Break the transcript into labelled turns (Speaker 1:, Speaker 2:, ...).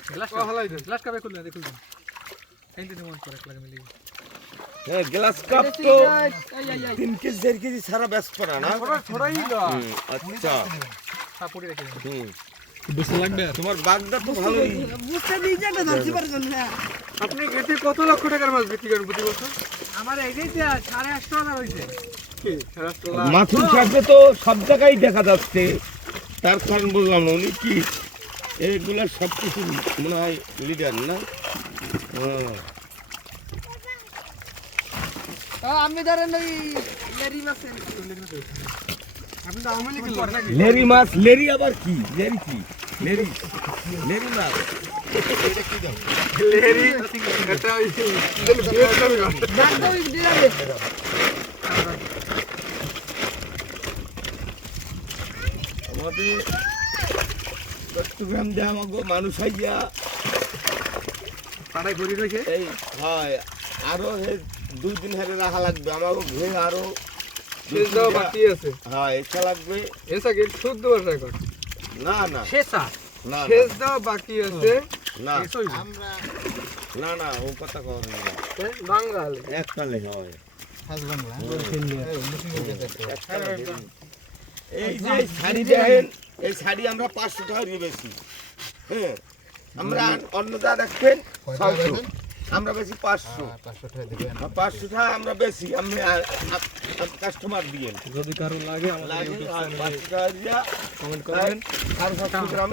Speaker 1: glass glass কাপে খুললে দেখুন এই দিন মন করে লাগে মিলে
Speaker 2: হ্যাঁ গ্লাস কাপ তো 3 কেজি 4 কেজি সারা ব্যাস করা না
Speaker 1: থোড়াই লো
Speaker 2: আচ্ছা
Speaker 1: সাপোর্টে রেখে দিন
Speaker 3: বেশি লাগবে
Speaker 2: তোমার বাগদা তো ভালোই
Speaker 4: বুঝতে দিই যে না ধরতে পারছেন না
Speaker 1: আপনি গেটে কত লক্ষ টাকার মাছ বিক্রি করেন প্রতি বছর আমার এইটাই 850 টাকা হইছে কি 850 টাকা
Speaker 2: মাথুর সাথে তো সব জায়গায় দেখা যাচ্ছে তার কারণ বললাম না উনি কি এইগুলা সব কিছু মনে হয় লিডার না
Speaker 4: আমি ধরেন ওই লেরি মাছের
Speaker 1: আপনি তো আমলি কি করে নাকি
Speaker 2: লেরি মাছ লেরি আবার কি লেরি কি লেরি লেরি মাছ
Speaker 1: লেরি এটা ভিয়েতনামি মাছ
Speaker 4: দাঁত দাও দিলারে
Speaker 2: আমাদের চট্টগ্রাম যে আমাকে মানুষ আইয়া
Speaker 1: পাড়ায় ঘুরি রয়েছে
Speaker 2: এই হয় আরো 2 দিন হেরে রাখা লাগবে আমাকে ঘুরে আরো
Speaker 1: শেষ দেওয়া বাকি আছে
Speaker 2: হ্যাঁ এটা লাগবে
Speaker 1: এসা গেট শুদ্ধ ভাষায় কর
Speaker 2: না না
Speaker 1: শেষা
Speaker 2: না
Speaker 1: শেষ দেওয়া বাকি আছে
Speaker 2: না
Speaker 1: আমরা
Speaker 2: না না ও কথা কর না
Speaker 1: বাঙাল
Speaker 2: এককালে হয় এই যে শাড়ি দেখেন এই শাড়ি আমরা 500 টাকা দিয়ে বেশি হ্যাঁ আমরা অন্য যা দেখবেন 600 আমরা বেশি 500
Speaker 1: 500 টাকা দিবেন
Speaker 2: 500 টাকা আমরা বেশি আমি কাস্টমার দিয়েন
Speaker 3: যদি কারো লাগে আমাদের
Speaker 2: লাগে
Speaker 3: ইউটিউব
Speaker 2: 500 টাকা দিয়া
Speaker 3: কমেন্ট করবেন
Speaker 2: আর 700 গ্রাম